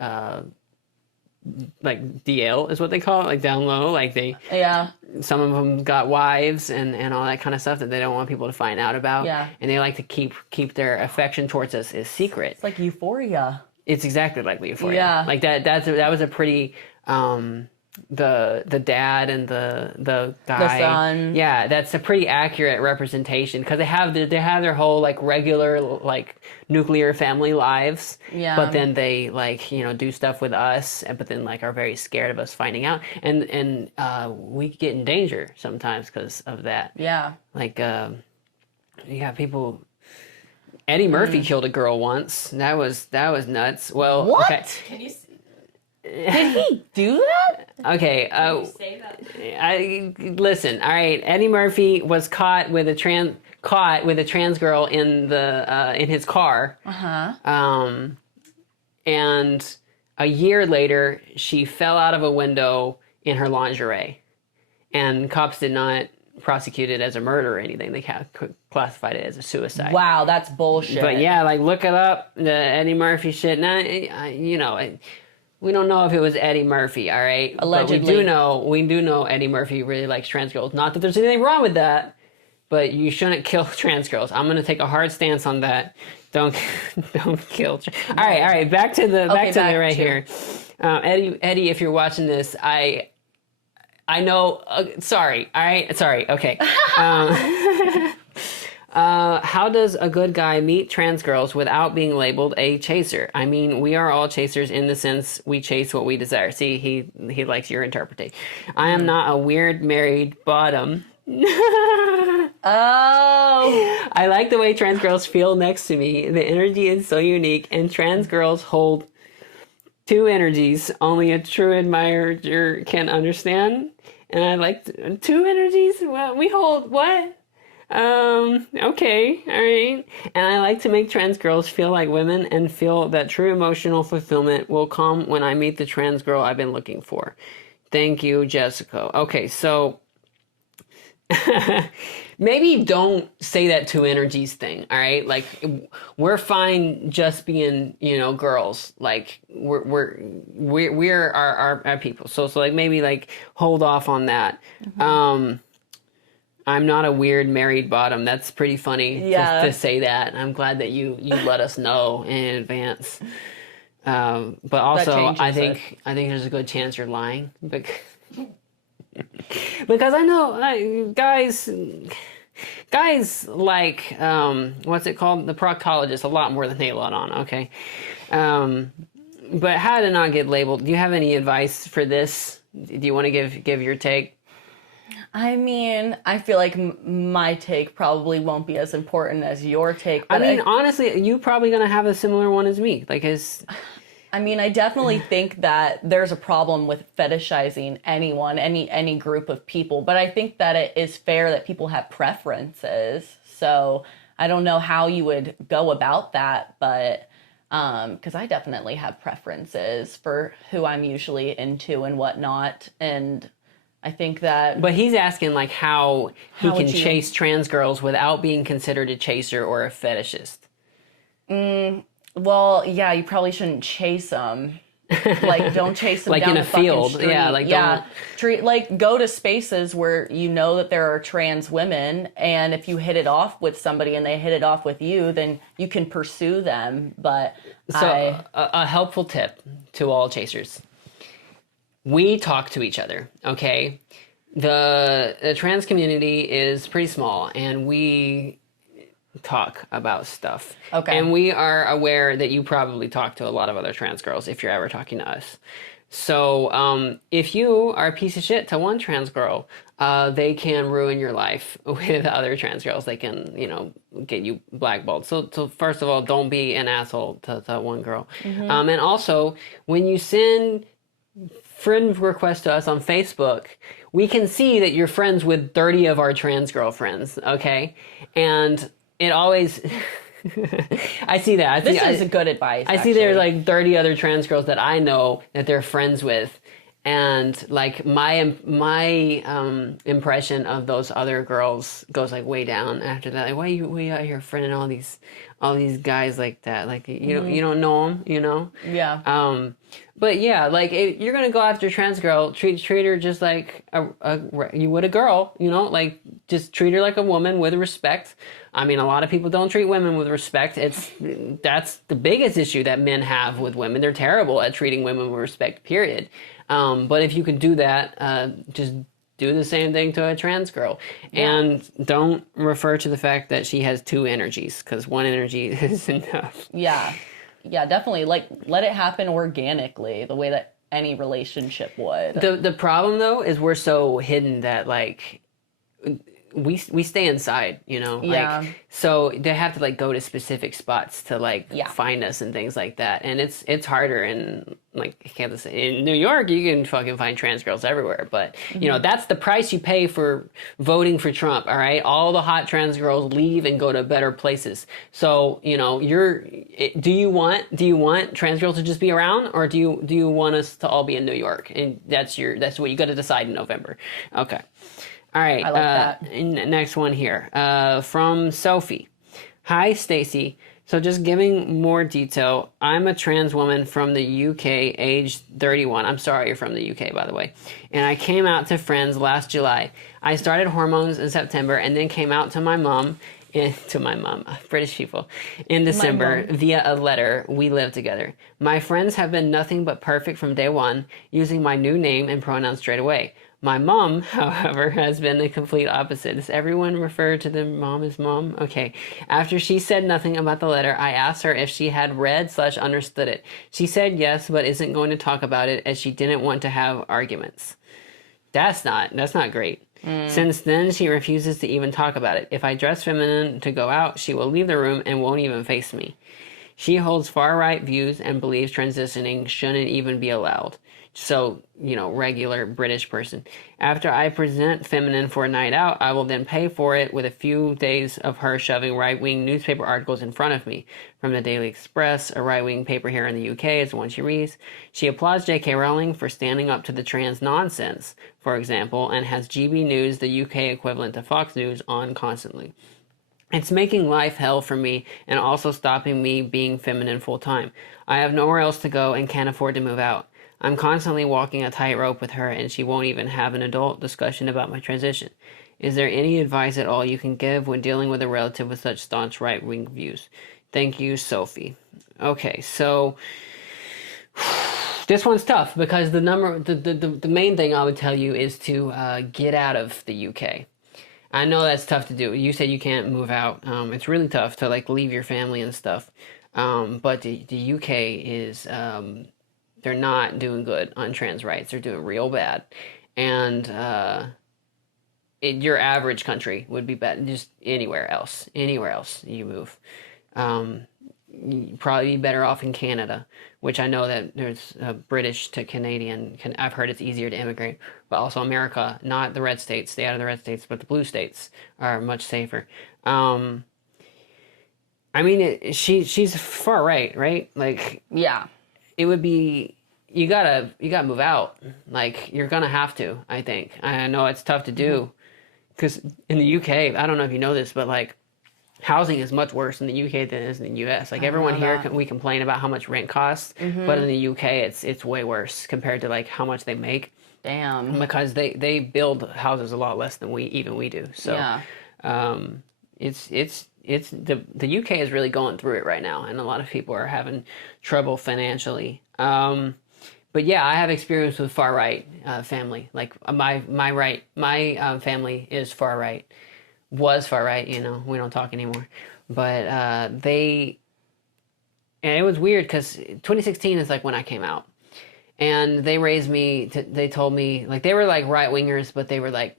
DL is what they call it, like down low. Like some of them got wives and all that kind of stuff that they don't want people to find out about. Yeah. And they like to keep their affection towards us as secret. It's like Euphoria. It's exactly like Euphoria. Yeah. Like that was a pretty the dad and the guy, The son. yeah, that's a pretty accurate representation because they have their whole like regular like nuclear family lives, Yeah. but then they like do stuff with us, but then like are very scared of us finding out, and we get in danger sometimes because of that. Yeah. Like you got people. Eddie Murphy killed a girl once. That was nuts. Well, What? okay. Can you Did he do that? Okay, say that? listen. All right, Eddie Murphy was caught with a trans girl in his car. And a year later, she fell out of a window in her lingerie, and cops did not prosecute it as a murder or anything. They classified it as a suicide. Wow, that's bullshit. But yeah, like look it up, the Eddie Murphy shit. Now, we don't know if it was Eddie Murphy, all right? Allegedly. But we do know Eddie Murphy really likes trans girls. Not that there's anything wrong with that, but you shouldn't kill trans girls. I'm gonna take a hard stance on that. Don't kill. All right. Back to the right here. Eddie, if you're watching this, I know. Sorry. All right. Sorry. Okay. How does a good guy meet trans girls without being labeled a chaser? I mean, we are all chasers in the sense we chase what we desire. See, he likes your interpretation. I am not a weird married bottom. Oh. I like the way trans girls feel next to me. The energy is so unique, and trans girls hold two energies only a true admirer can understand. And I like two energies? Well, we hold what? Okay, all right. And I like to make trans girls feel like women and feel that true emotional fulfillment will come when I meet the trans girl I've been looking for. Thank you, Jessica. Okay, so maybe don't say that two energies thing, all right? Like, we're fine just being, girls. Like, we're our people. So like maybe like hold off on that. Mm-hmm. I'm not a weird married bottom. That's pretty funny to say that. I'm glad that you let us know in advance. But also, I think there's a good chance you're lying because I know guys like what's it called? The proctologist a lot more than they let on. Okay, but how to not get labeled? Do you have any advice for this? Do you want to give your take? I mean, I feel like my take probably won't be as important as your take. But honestly, you're probably going to have a similar one as me. I definitely think that there's a problem with fetishizing anyone, any group of people. But I think that it is fair that people have preferences. So I don't know how you would go about that, but because I definitely have preferences for who I'm usually into and whatnot. And I think that... But he's asking, like, how he can chase trans girls without being considered a chaser or a fetishist. Well, yeah, you probably shouldn't chase them. Like, don't chase them like down in a the field. Street. Yeah, don't... go to spaces where you know that there are trans women, and if you hit it off with somebody and they hit it off with you, then you can pursue them. But a helpful tip to all chasers. We talk to each other, okay? The trans community is pretty small, and we talk about stuff. Okay. And we are aware that you probably talk to a lot of other trans girls if you're ever talking to us. So if you are a piece of shit to one trans girl, they can ruin your life with other trans girls. They can, get you blackballed. So first of all, don't be an asshole to one girl. Mm-hmm. And also, when you send friend request to us on Facebook, we can see that you're friends with 30 of our trans girlfriends, okay? And it always... I see that. This is good advice, I see there's like 30 other trans girls that I know that they're friends with. And like my impression of those other girls goes like way down after that. Like, why are you out here friending all these all these guys like that. Like you don't know them, you know. Yeah. But yeah, like if you're gonna go after a trans girl, treat her just like you would a girl, you know, like just treat her like a woman with respect. I mean, a lot of people don't treat women with respect. That's the biggest issue that men have with women. They're terrible at treating women with respect. Period. But if you can do that, just do the same thing to a trans girl, and don't refer to the fact that she has two energies, because one energy is enough. Yeah. Yeah, definitely. Like, let it happen organically, the way that any relationship would. The problem though is we're so hidden that like we stay inside, you know. Yeah. Like, so they have to like go to specific spots to like Yeah. find us and things like that, and it's harder in like Kansas. In New York, you can fucking find trans girls everywhere, but you know that's the price you pay for voting for Trump. All right, all the hot trans girls leave and go to better places. So you know, do you want trans girls to just be around, or do you want us to all be in New York? And that's what you got to decide in November. Okay. All right. I like that. Next one here from Sophie. Hi, Stacy. So just giving more detail, I'm a trans woman from the UK, aged 31. I'm sorry you're from the UK, by the way. And I came out to friends last July. I started hormones in September and then came out to my mom, British people, in December via a letter. We live together. My friends have been nothing but perfect from day one, using my new name and pronouns straight away. My mom, however, has been the complete opposite. Does everyone refer to the mom as mom? Okay. After she said nothing about the letter, I asked her if she had read/understood it. She said yes, but isn't going to talk about it as she didn't want to have arguments. That's not great. Since then, she refuses to even talk about it. If I dress feminine to go out, she will leave the room and won't even face me. She holds far-right views and believes transitioning shouldn't even be allowed. So, you know, regular British person. After I present feminine for a night out, I will then pay for it with a few days of her shoving right-wing newspaper articles in front of me. From the Daily Express, a right-wing paper here in the UK is the one she reads. She applauds J.K. Rowling for standing up to the trans nonsense, for example, and has GB News, the UK equivalent to Fox News, on constantly. It's making life hell for me and also stopping me being feminine full-time. I have nowhere else to go and can't afford to move out. I'm constantly walking a tightrope with her, and she won't even have an adult discussion about my transition. Is there any advice at all you can give when dealing with a relative with such staunch right-wing views? Thank you, Sophie. Okay, so this one's tough because the main thing I would tell you is to get out of the UK. I know that's tough to do. You said you can't move out. It's really tough to like leave your family and stuff. But the UK is they're not doing good on trans rights. They're doing real bad, and your average country would be better. Just anywhere else you move, you'd probably be better off in Canada, which I know that there's British to Canadian. I've heard it's easier to immigrate, but also America, not the red states. Stay out of the red states, but the blue states are much safer. I mean, she's far right? Like, Yeah. it would be you gotta move out. Like, you're gonna have to. I think. I know it's tough to do, because in the UK, I don't know if you know this, but like, housing is much worse in the UK than it is in the US. Like, everyone here we complain about how much rent costs, but in the UK it's way worse compared to like how much they make. Damn. Because they build houses a lot less than we do. So Yeah. it's the UK is really going through it right now, and a lot of people are having trouble financially. But yeah, I have experience with far right family. Like my family is far right, was far right. You know, we don't talk anymore. But and it was weird because 2016 is like when I came out, and they raised me. They told me like they were like right wingers, but they were like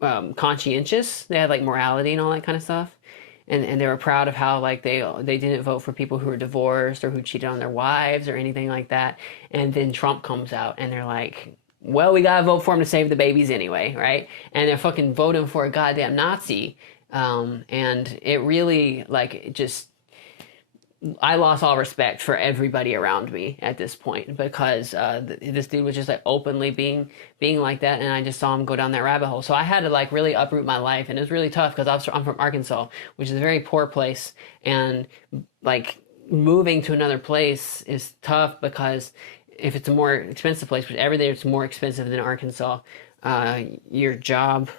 conscientious. They had like morality and all that kind of stuff. And they were proud of how like they didn't vote for people who were divorced or who cheated on their wives or anything like that. And then Trump comes out and they're like, well, we gotta vote for him to save the babies anyway, right? And they're fucking voting for a goddamn Nazi. And it really like it just I lost all respect for everybody around me at this point because this dude was just like openly being like that, and I just saw him go down that rabbit hole. So I had to like really uproot my life, and it was really tough because I'm from Arkansas, which is a very poor place, and like moving to another place is tough because if it's a more expensive place, which every day it's more expensive than Arkansas, your job,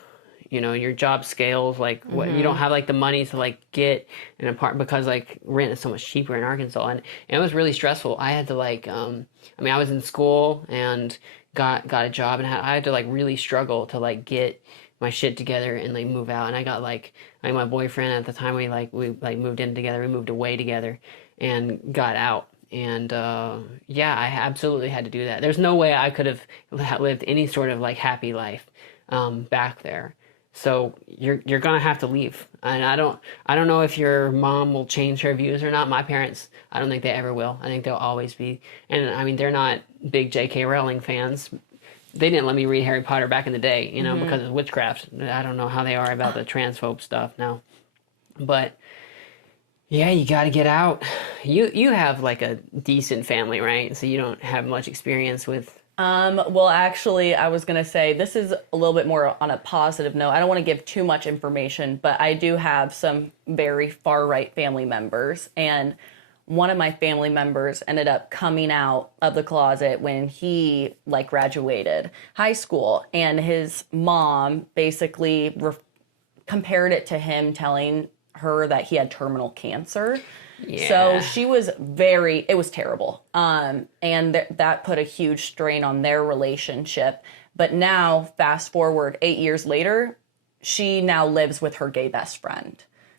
your job scales, like what you don't have like the money to like get an apartment because like rent is so much cheaper in Arkansas, and it was really stressful. I had to like, I was in school and got a job, and I had to like really struggle to like get my shit together and like move out. And I got like my boyfriend at the time, we moved in together, we moved away together, and got out. And yeah, I absolutely had to do that. There's no way I could have lived any sort of like happy life back there. So you're gonna have to leave, and I don't know if your mom will change her views or not. My parents, I don't think they ever will. I think they'll always be, and I mean they're not big J.K. Rowling fans. They didn't let me read Harry Potter back in the day, because of witchcraft. I don't know how they are about the transphobe stuff now, but yeah, you got to get out. You have like a decent family, right? So you don't have much experience with. Well, actually, I was going to say this is a little bit more on a positive note. I don't want to give too much information, but I do have some very far-right family members. And one of my family members ended up coming out of the closet when he like graduated high school. And his mom basically compared it to him telling her that he had terminal cancer. Yeah. So she was it was terrible. And that put a huge strain on their relationship. But now, fast forward 8 years later, she now lives with her gay best friend.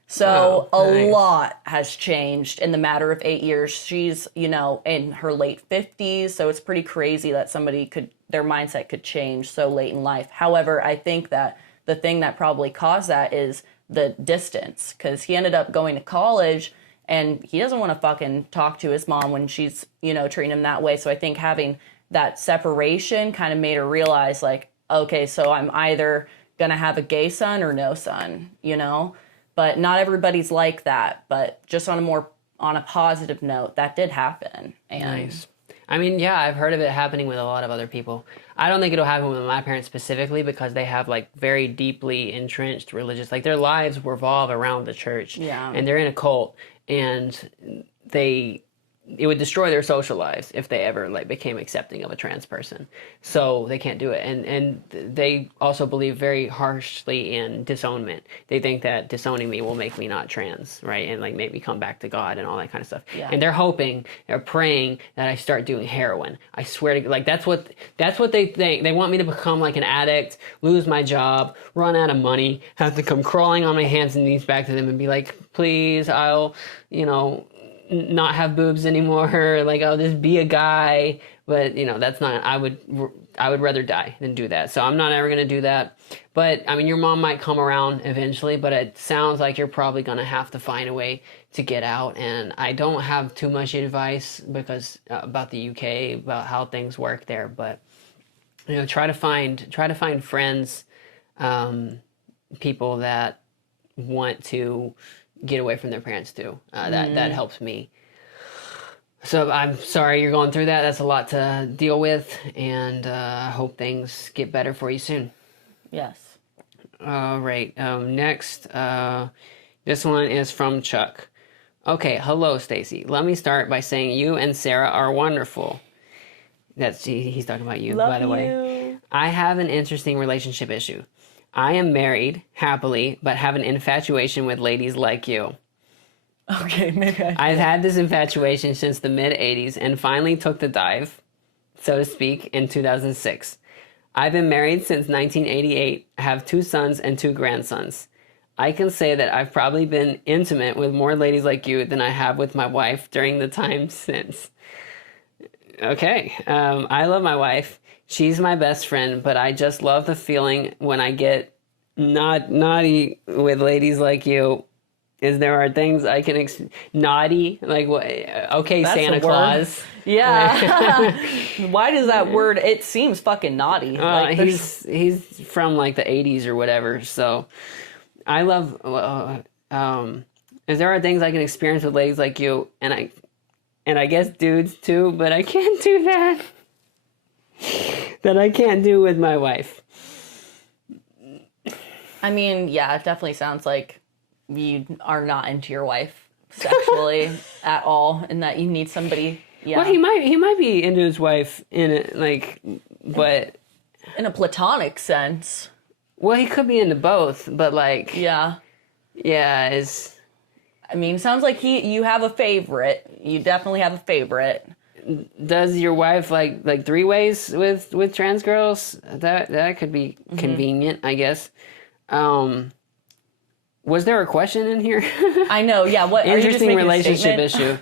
So a lot has changed in the matter of 8 years. She's, in her late 50s. So it's pretty crazy that their mindset could change so late in life. However, I think that the thing that probably caused that is the distance, because he ended up going to college and he doesn't want to fucking talk to his mom when she's, treating him that way. So I think having that separation kind of made her realize, like, okay, so I'm either going to have a gay son or no son, But not everybody's like that. But just on a positive note, that did happen. And nice. I mean, yeah, I've heard of it happening with a lot of other people. I don't think it'll happen with my parents specifically because they have like very deeply entrenched religious, like their lives revolve around the church. Yeah. And they're in a cult, and it would destroy their social lives if they ever like became accepting of a trans person. So they can't do it. And they also believe very harshly in disownment. They think that disowning me will make me not trans, right? And like make me come back to God and all that kind of stuff. Yeah. And they're praying that I start doing heroin. I swear to, like, that's what they think. They want me to become like an addict, lose my job, run out of money, have to come crawling on my hands and knees back to them and be like, please, I'll, not have boobs anymore, like I'll just be a guy. But that's not, I would rather die than do that. So I'm not ever going to do that. But I mean, your mom might come around eventually, but it sounds like you're probably going to have to find a way to get out. And I don't have too much advice because about the UK, about how things work there, but try to find friends, people that want to get away from their parents too. That helps me. So I'm sorry you're going through that. That's a lot to deal with, and I hope things get better for you soon. Yes. All right. Next, this one is from Chuck. Okay, hello, Stacy. Let me start by saying you and Sarah are wonderful. He's talking about you, by the way. I have an interesting relationship issue. I am married, happily, but have an infatuation with ladies like you. Okay, maybe I've had this infatuation since the mid-'80s and finally took the dive, so to speak, in 2006. I've been married since 1988, have 2 sons and 2 grandsons. I can say that I've probably been intimate with more ladies like you than I have with my wife during the time since. Okay, I love my wife. She's my best friend, but I just love the feeling when I get naughty with ladies like you. There are things I can naughty, like what? Okay, that's Santa Claus. Yeah. Why does that word? It seems fucking naughty. He's from like the 80s or whatever. So I love is there are things I can experience with ladies like you, and I guess dudes too, but I can't do that. That I can't do with my wife. I mean, yeah, it definitely sounds like you are not into your wife sexually at all, and that you need somebody. Yeah. Well, he might be into his wife but in a platonic sense. Well, he could be into both, but yeah, is. I mean, it sounds like you have a favorite. You definitely have a favorite. Does your wife like three ways with trans girls? That could be convenient, I guess. Was there a question in here? I know. Yeah. What interesting relationship issue?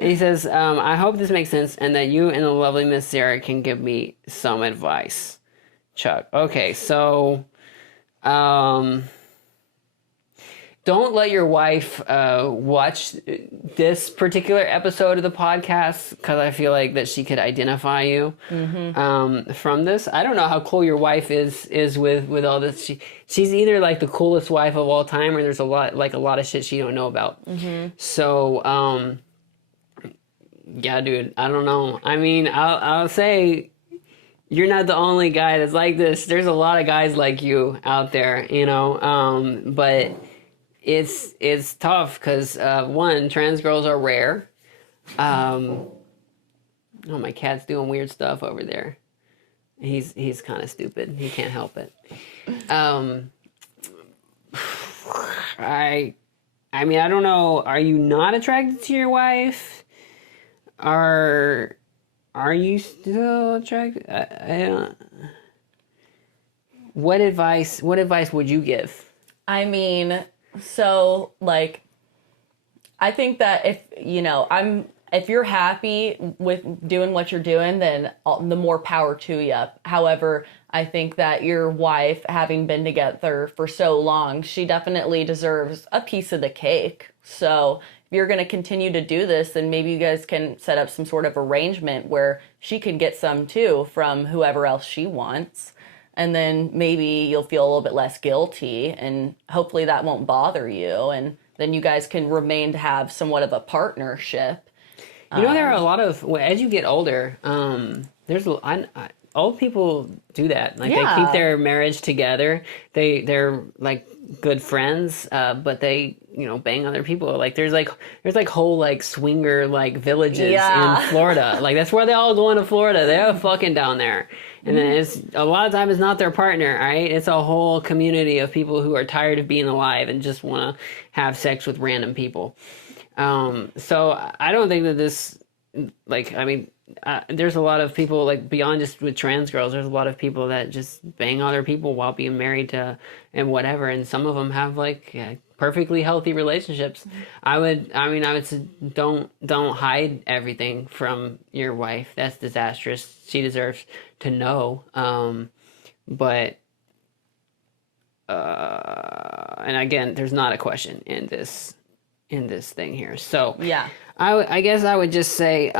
He says, I hope this makes sense and that you and the lovely Miss Sarah can give me some advice. Chuck. Okay, so don't let your wife watch this particular episode of the podcast, because I feel like that she could identify you from this. I don't know how cool your wife is with all this. She's either like the coolest wife of all time, or there's a lot of shit she don't know about. So yeah, dude, I don't know. I mean, I'll say you're not the only guy that's like this. There's a lot of guys like you out there, but it's tough because one, trans girls are rare. Oh, my cat's doing weird stuff over there. He's kind of stupid. He can't help it. I mean, I don't know. Are you not attracted to your wife? Are you still attracted? I don't. What advice would you give? I mean, so I think that if you're happy with doing what you're doing, then the more power to you. However, I think that your wife, having been together for so long, she definitely deserves a piece of the cake. So if you're going to continue to do this, then maybe you guys can set up some sort of arrangement where she can get some too from whoever else she wants. And then maybe you'll feel a little bit less guilty, and hopefully that won't bother you. And then you guys can remain to have somewhat of a partnership. There are a lot of, as you get older, old people do that. They keep their marriage together. They're like good friends, but they, bang other people. There's whole swinger villages in Florida. That's where they all go into Florida. They're fucking down there. And then it's a lot of time it's not their partner, right? It's a whole community of people who are tired of being alive and just want to have sex with random people. So I don't think that this, there's a lot of people beyond just with trans girls. There's a lot of people that just bang other people while being married to and whatever. And some of them have perfectly healthy relationships. I would say don't hide everything from your wife. That's disastrous. She deserves to know. But and again, there's not a question in this thing here. So yeah, I guess I would just say,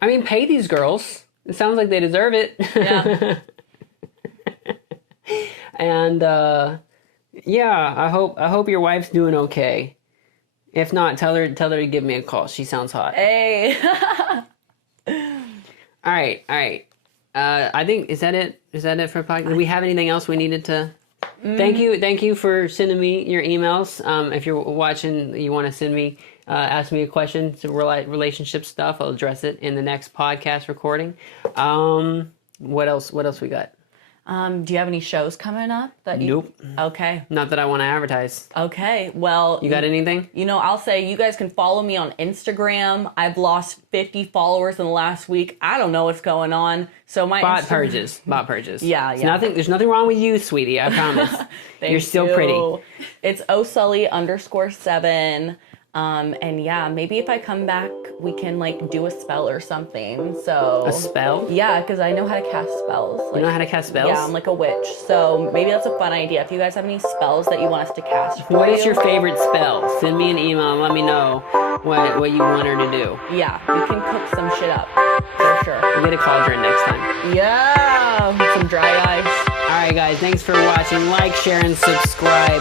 pay these girls. It sounds like they deserve it. Yeah. And I hope your wife's doing okay. If not, tell her to give me a call. She sounds hot. Hey. All right. I think is that it? Is that it for podcast? Do we have anything else we needed to? Thank you for sending me your emails. If you're watching, you want to send me, ask me a question to relationship stuff, I'll address it in the next podcast recording. What else we got? Do you have any shows coming up that you? Nope. Okay. Not that I want to advertise. Okay. Well, you got anything? I'll say you guys can follow me on Instagram. I've lost 50 followers in the last week. I don't know what's going on. So my bot purges. Yeah. There's nothing wrong with you, sweetie. I promise. You're still pretty. It's osully_7. And yeah, maybe if I come back, we can do a spell or something. So a spell? Yeah, because I know how to cast spells. You know how to cast spells? Yeah, I'm like a witch. So maybe that's a fun idea. If you guys have any spells that you want us to cast for What is your favorite spell? Send me an email and let me know what you want her to do. Yeah, we can cook some shit up for sure. We'll get a cauldron next time. Yeah, some dry ice. All right, guys. Thanks for watching. Like, share, and subscribe.